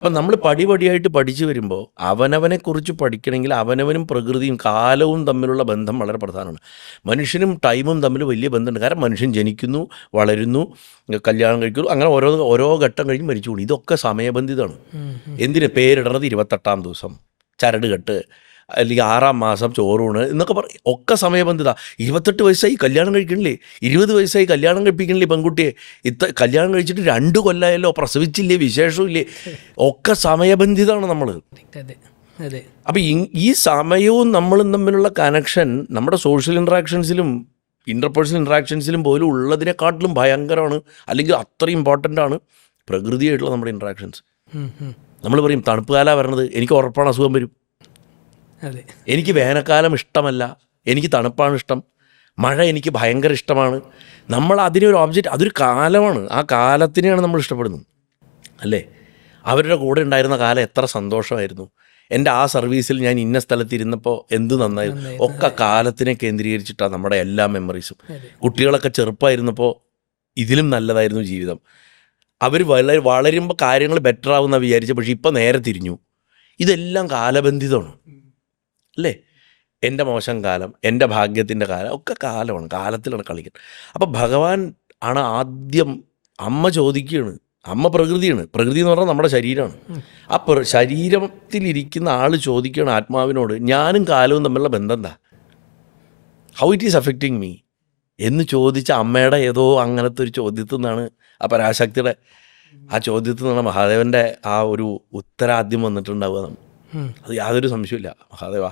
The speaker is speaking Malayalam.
അപ്പം നമ്മൾ പടിപടിയായിട്ട് പഠിച്ചു വരുമ്പോൾ അവനവനെക്കുറിച്ച് പഠിക്കണമെങ്കിൽ അവനവനും പ്രകൃതിയും കാലവും തമ്മിലുള്ള ബന്ധം വളരെ പ്രധാനമാണ്. മനുഷ്യനും ടൈമും തമ്മിൽ വലിയ ബന്ധമുണ്ട്. കാരണം മനുഷ്യൻ ജനിക്കുന്നു, വളരുന്നു, കല്യാണം കഴിക്കുന്നു, അങ്ങനെ ഓരോ ഓരോ ഘട്ടം കഴിഞ്ഞ് മരിച്ചു പോകുന്നു. ഇതൊക്കെ സമയബന്ധിതമാണ്. എന്തിന് പേരിടണത് 28-ാം ദിവസം, ചരട് കെട്ട്, അല്ലെങ്കിൽ 6-ാം മാസം ചോറൂണ് എന്നൊക്കെ ഒക്കെ സമയബന്ധിത. 28 വയസ്സായി കല്യാണം കഴിക്കണില്ലേ, 20 വയസ്സായി കല്യാണം കഴിപ്പിക്കണില്ലേ പെൺകുട്ടിയെ, കല്യാണം കഴിച്ചിട്ട് 2 കൊല്ലമായല്ലോ, പ്രസവിച്ചില്ലേ, വിശേഷമില്ലേ, ഒക്കെ സമയബന്ധിതമാണ് നമ്മൾ. അപ്പം ഈ സമയവും നമ്മളും തമ്മിലുള്ള കണക്ഷൻ നമ്മുടെ സോഷ്യൽ ഇൻട്രാക്ഷൻസിലും ഇൻ്റർപേഴ്സണൽ ഇൻട്രാക്ഷൻസിലും പോലും ഉള്ളതിനെക്കാട്ടിലും ഭയങ്കരമാണ്, അല്ലെങ്കിൽ അത്ര ഇമ്പോർട്ടൻ്റ് ആണ് പ്രകൃതിയായിട്ടുള്ള നമ്മുടെ ഇൻട്രാക്ഷൻസ്. നമ്മൾ പറയും തണുപ്പ് കാലമാണ് വരണത്, എനിക്ക് ഉറപ്പാണ് അസുഖം വരും. എനിക്ക് വേനൽക്കാലം ഇഷ്ടമല്ല, എനിക്ക് തണുപ്പാണ് ഇഷ്ടം. മഴ എനിക്ക് ഭയങ്കര ഇഷ്ടമാണ്. നമ്മൾ അതിനൊരു ഓബ്ജക്റ്റ്, അതൊരു കാലമാണ്, ആ കാലത്തിനെയാണ് നമ്മൾ ഇഷ്ടപ്പെടുന്നത് അല്ലേ. അവരുടെ കൂടെ ഉണ്ടായിരുന്ന കാലം എത്ര സന്തോഷമായിരുന്നു, എൻ്റെ ആ സർവീസിൽ ഞാൻ ഇന്ന സ്ഥലത്തിരുന്നപ്പോൾ എന്ത് നന്നായിരുന്നു, ഒക്കെ കാലത്തിനെ കേന്ദ്രീകരിച്ചിട്ടാണ് നമ്മുടെ എല്ലാ മെമ്മറീസും. കുട്ടികളൊക്കെ ചെറുപ്പമായിരുന്നപ്പോൾ ഇതിലും നല്ലതായിരുന്നു ജീവിതം. അവർ വളരുമ്പോൾ കാര്യങ്ങൾ ബെറ്റർ ആവുമെന്ന് വിചാരിച്ച, പക്ഷേ ഇപ്പം നേരെ തിരിഞ്ഞു. ഇതെല്ലാം കാലബന്ധിതമാണ് അല്ലേ. എൻ്റെ മോശം കാലം, എൻ്റെ ഭാഗ്യത്തിൻ്റെ കാലം, ഒക്കെ കാലമാണ്, കാലത്തിലാണ് കളിക്കുന്നത്. അപ്പോൾ ഭഗവാൻ ആണ് ആദ്യം. അമ്മ ചോദിക്കുകയാണ്, അമ്മ പ്രകൃതിയാണ്, പ്രകൃതി എന്ന് പറഞ്ഞാൽ നമ്മുടെ ശരീരമാണ്. ആ ശരീരത്തിലിരിക്കുന്ന ആൾ ചോദിക്കുകയാണ് ആത്മാവിനോട്, ഞാനും കാലവും തമ്മിലുള്ള ബന്ധം എന്താ, how it is affecting me എന്ന് ചോദിച്ച അമ്മയുടെ ഏതോ അങ്ങനത്തെ ഒരു ചോദ്യത്തിൽ നിന്നാണ്, ആ പരാശക്തിയുടെ ആ ചോദ്യത്തിൽ നിന്നാണ് മഹാദേവൻ്റെ ആ ഒരു ഉത്തരാദ്യം വന്നിട്ടുണ്ടാവുക. അത് യാതൊരു സംശയമില്ല. മഹാദേവ.